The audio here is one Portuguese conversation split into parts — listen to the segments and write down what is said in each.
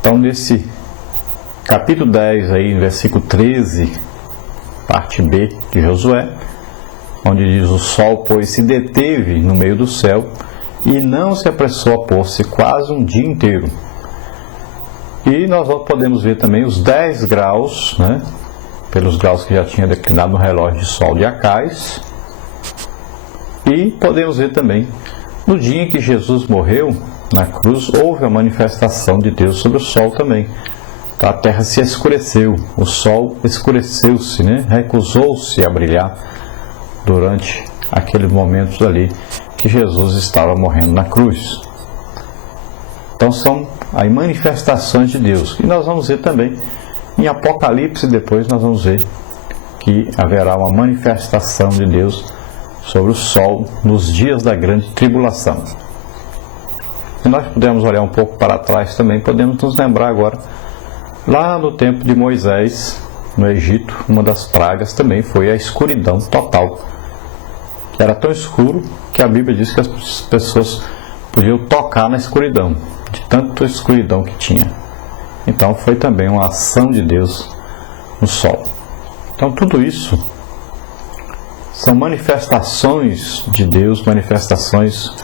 Então, nesse capítulo 10, aí, versículo 13, parte B de Josué, onde diz: o sol, pois, se deteve no meio do céu e não se apressou a pôr-se quase um dia inteiro. E nós podemos ver também os 10 graus, né, pelos graus que já tinha declinado no relógio de sol de Acais. E podemos ver também, no dia em que Jesus morreu na cruz, houve a manifestação de Deus sobre o sol também. Então, a terra se escureceu, o sol escureceu-se, né, recusou-se a brilhar durante aqueles momentos ali que Jesus estava morrendo na cruz. Então são aí manifestações de Deus. E nós vamos ver também em Apocalipse, depois nós vamos ver que haverá uma manifestação de Deus sobre o sol nos dias da grande tribulação. Se nós pudermos olhar um pouco para trás também, podemos nos lembrar agora, lá no tempo de Moisés, no Egito, uma das pragas também foi a escuridão total. Era tão escuro que a Bíblia diz que as pessoas podiam tocar na escuridão, de tanta escuridão que tinha. Então foi também uma ação de Deus no sol. Então tudo isso são manifestações de Deus, manifestações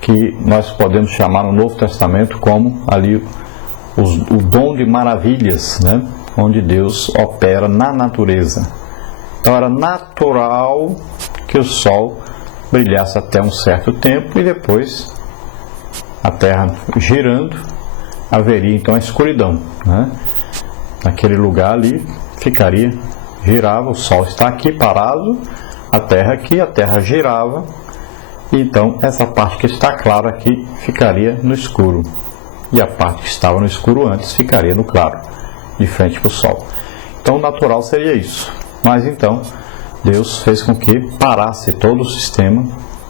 que nós podemos chamar no Novo Testamento como ali o dom de maravilhas, né? Onde Deus opera na natureza. Então era natural que o sol brilhasse até um certo tempo e depois, a terra girando, haveria então a escuridão, né? Naquele lugar ali girava, o sol está aqui parado, a terra aqui, a terra girava, e então essa parte que está clara aqui ficaria no escuro, e a parte que estava no escuro antes ficaria no claro, de frente para o sol. Então o natural seria isso, mas então Deus fez com que parasse todo o sistema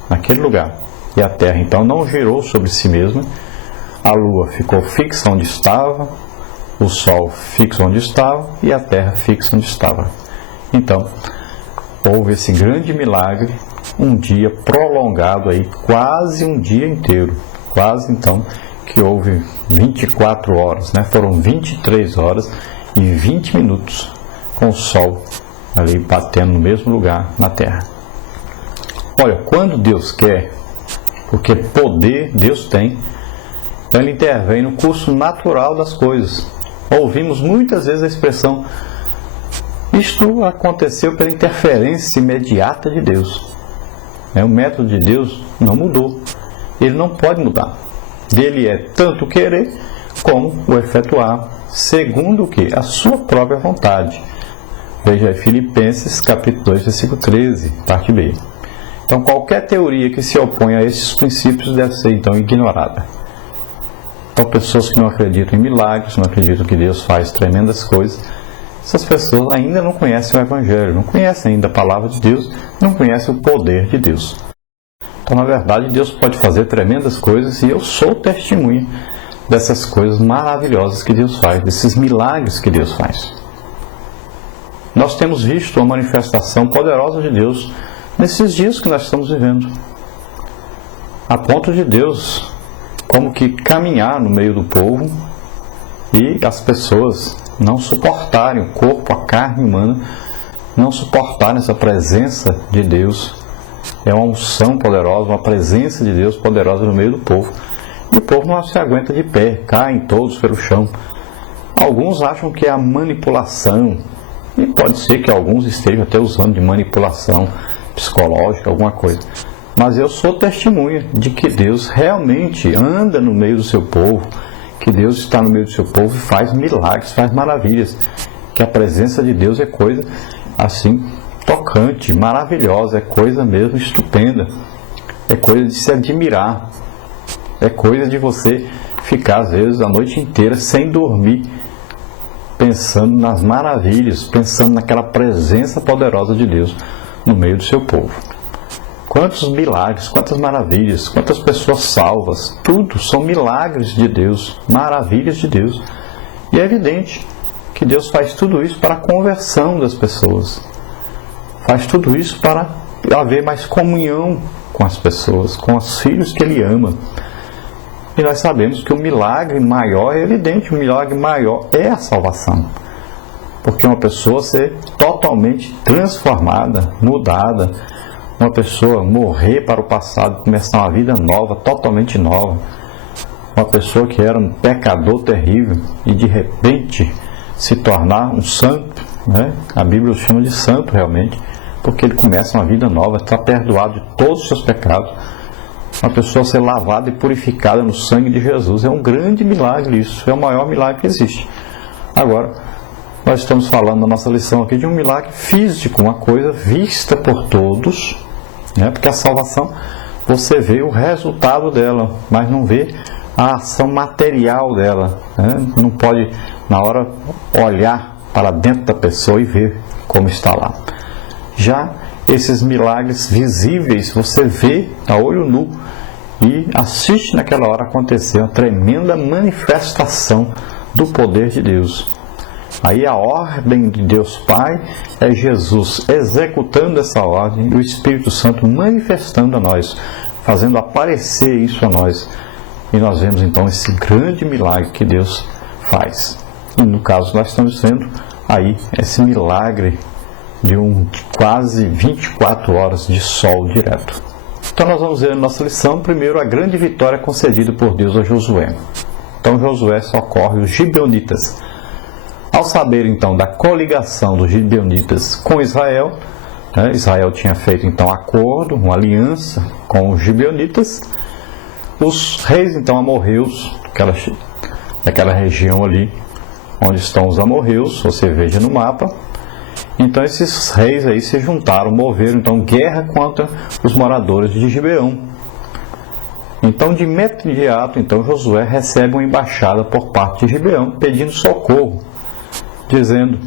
naquele lugar. E a terra então não girou sobre si mesma, a lua ficou fixa onde estava, o sol fixo onde estava e a terra fixa onde estava. Então, houve esse grande milagre, um dia prolongado aí, quase um dia inteiro. Quase então que houve 24 horas, né? Foram 23 horas e 20 minutos com o sol ali batendo no mesmo lugar na terra. Olha, quando Deus quer, porque poder Deus tem, então Ele intervém no curso natural das coisas. Ouvimos muitas vezes a expressão: isto aconteceu pela interferência imediata de Deus. O método de Deus não mudou, Ele não pode mudar. Dele é tanto querer como o efetuar, segundo o que? A sua própria vontade. Veja aí Filipenses capítulo 2, versículo 13, parte B. Então qualquer teoria que se oponha a esses princípios deve ser então ignorada. Então pessoas que não acreditam em milagres, não acreditam que Deus faz tremendas coisas, essas pessoas ainda não conhecem o Evangelho, não conhecem ainda a palavra de Deus, não conhecem o poder de Deus. Então na verdade Deus pode fazer tremendas coisas e eu sou testemunha dessas coisas maravilhosas que Deus faz, desses milagres que Deus faz. Nós temos visto a manifestação poderosa de Deus nesses dias que nós estamos vivendo. A ponto de Deus como que caminhar no meio do povo e as pessoas não suportarem, o corpo, a carne humana, não suportarem essa presença de Deus. É uma unção poderosa, uma presença de Deus poderosa no meio do povo. E o povo não se aguenta de pé, caem todos pelo chão. Alguns acham que é a manipulação, e pode ser que alguns estejam até usando de manipulação psicológica, alguma coisa. Mas eu sou testemunha de que Deus realmente anda no meio do seu povo, que Deus está no meio do seu povo e faz milagres, faz maravilhas, que a presença de Deus é coisa assim tocante, maravilhosa, é coisa mesmo estupenda, é coisa de se admirar, é coisa de você ficar às vezes a noite inteira sem dormir, pensando nas maravilhas, pensando naquela presença poderosa de Deus no meio do seu povo. Quantos milagres, quantas maravilhas, quantas pessoas salvas, tudo são milagres de Deus, maravilhas de Deus. E é evidente que Deus faz tudo isso para a conversão das pessoas. Faz tudo isso para haver mais comunhão com as pessoas, com os filhos que Ele ama. E nós sabemos que o milagre maior é evidente, o milagre maior é a salvação. Porque uma pessoa ser totalmente transformada, mudada, uma pessoa morrer para o passado, começar uma vida nova, totalmente nova. Uma pessoa que era um pecador terrível e de repente se tornar um santo, né? A Bíblia o chama de santo realmente, porque ele começa uma vida nova, está perdoado de todos os seus pecados. Uma pessoa ser lavada e purificada no sangue de Jesus. É um grande milagre isso, é o maior milagre que existe. Agora, nós estamos falando na nossa lição aqui de um milagre físico, uma coisa vista por todos, né? Porque a salvação, você vê o resultado dela, mas não vê a ação material dela, né? Não pode, na hora, olhar para dentro da pessoa e ver como está lá. Já esses milagres visíveis, você vê a olho nu e assiste naquela hora acontecer uma tremenda manifestação do poder de Deus. Aí a ordem de Deus Pai é Jesus executando essa ordem e o Espírito Santo manifestando a nós, fazendo aparecer isso a nós. E nós vemos então esse grande milagre que Deus faz. E no caso nós estamos vendo aí esse milagre de quase 24 horas de sol direto. Então nós vamos ver na nossa lição, primeiro, a grande vitória concedida por Deus a Josué. Então Josué socorre os gibeonitas. Ao saber então da coligação dos gibeonitas com Israel, né, Israel tinha feito então acordo, uma aliança com os gibeonitas. Os reis, então, amorreus, daquela região ali, onde estão os amorreus, você veja no mapa. Então, esses reis aí se juntaram, moveram, então, guerra contra os moradores de Gibeão. Então, de imediato, então, Josué recebe uma embaixada por parte de Gibeão, pedindo socorro, dizendo: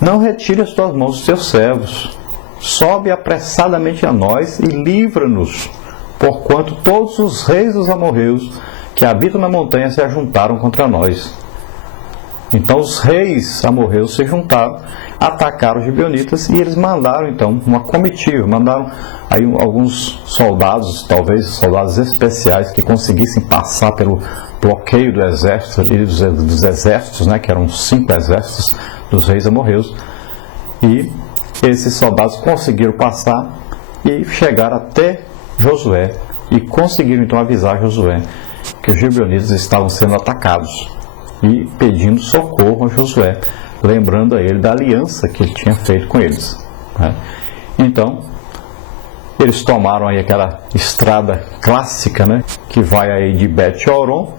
não retire as tuas mãos dos teus servos, sobe apressadamente a nós e livra-nos, porquanto todos os reis dos amorreus que habitam na montanha se ajuntaram contra nós. Então os reis amorreus se juntaram, atacaram os gibeonitas e eles mandaram então uma comitiva, mandaram aí alguns soldados, talvez soldados especiais que conseguissem passar pelo bloqueio do exército e dos exércitos, né, que eram 5 exércitos dos reis amorreus, e esses soldados conseguiram passar e chegaram até Josué e conseguiram então avisar Josué que os gibeonitas estavam sendo atacados e pedindo socorro a Josué, lembrando a ele da aliança que ele tinha feito com eles, né? Então eles tomaram aí aquela estrada clássica, né, que vai aí de Bet-Horon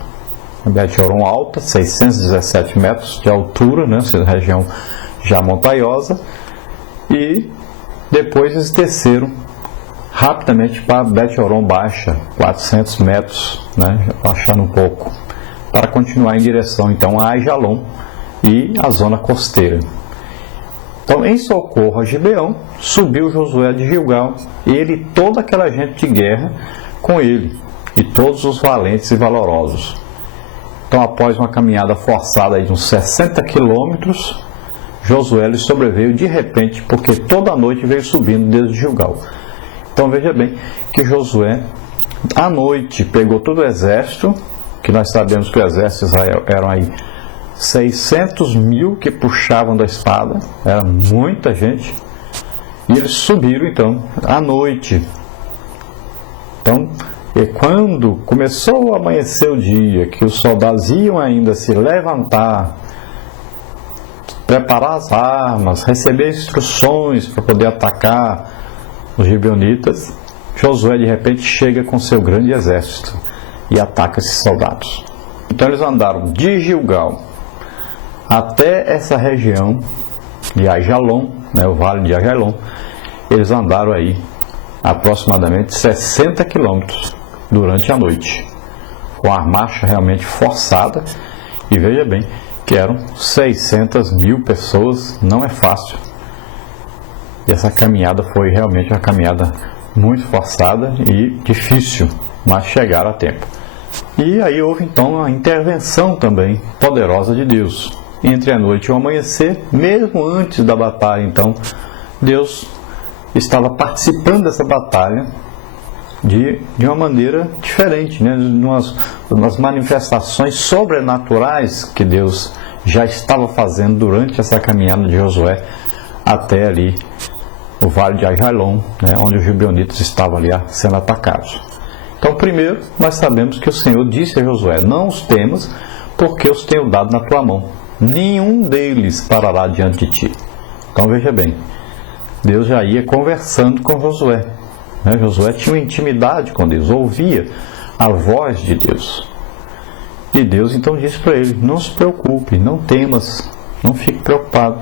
alta, 617 metros de altura, né, região já montanhosa, e depois eles desceram rapidamente para Bet-Horon baixa, 400 metros, né, baixando um pouco, para continuar em direção então a Aijalon e a zona costeira. Então, em socorro a Gibeão, subiu Josué de Gilgal, ele e toda aquela gente de guerra com ele, e todos os valentes e valorosos. Então, após uma caminhada forçada aí de uns 60 quilômetros, Josué lhe sobreveio de repente, porque toda a noite veio subindo desde Gilgal. Então veja bem que Josué, à noite, pegou todo o exército, que nós sabemos que o exército de Israel eram aí 600 mil que puxavam da espada, era muita gente, e eles subiram então, à noite. Então, e quando começou a amanhecer o dia, que os soldados iam ainda se levantar, preparar as armas, receber instruções para poder atacar os gibeonitas, Josué de repente chega com seu grande exército e ataca esses soldados. Então eles andaram de Gilgal até essa região de Aijalon, né, o vale de Aijalon. Eles andaram aí aproximadamente 60 quilômetros durante a noite, com a marcha realmente forçada. E veja bem que eram 600 mil pessoas, não é fácil. E essa caminhada foi realmente uma caminhada muito forçada e difícil, mas chegaram a tempo. E aí houve então a intervenção também poderosa de Deus. Entre a noite e o amanhecer, mesmo antes da batalha, então, Deus estava participando dessa batalha de uma maneira diferente, né? Nas manifestações sobrenaturais que Deus já estava fazendo durante essa caminhada de Josué até ali o vale de Ajalon, né? Onde os gibeonitas estavam ali sendo atacados. Então, primeiro, nós sabemos que o Senhor disse a Josué: não os temas, porque os tenho dado na tua mão. Nenhum deles parará diante de ti. Então, veja bem, Deus já ia conversando com Josué. Né? Josué tinha uma intimidade com Deus, ouvia a voz de Deus. E Deus então disse para ele: não se preocupe, não temas, não fique preocupado.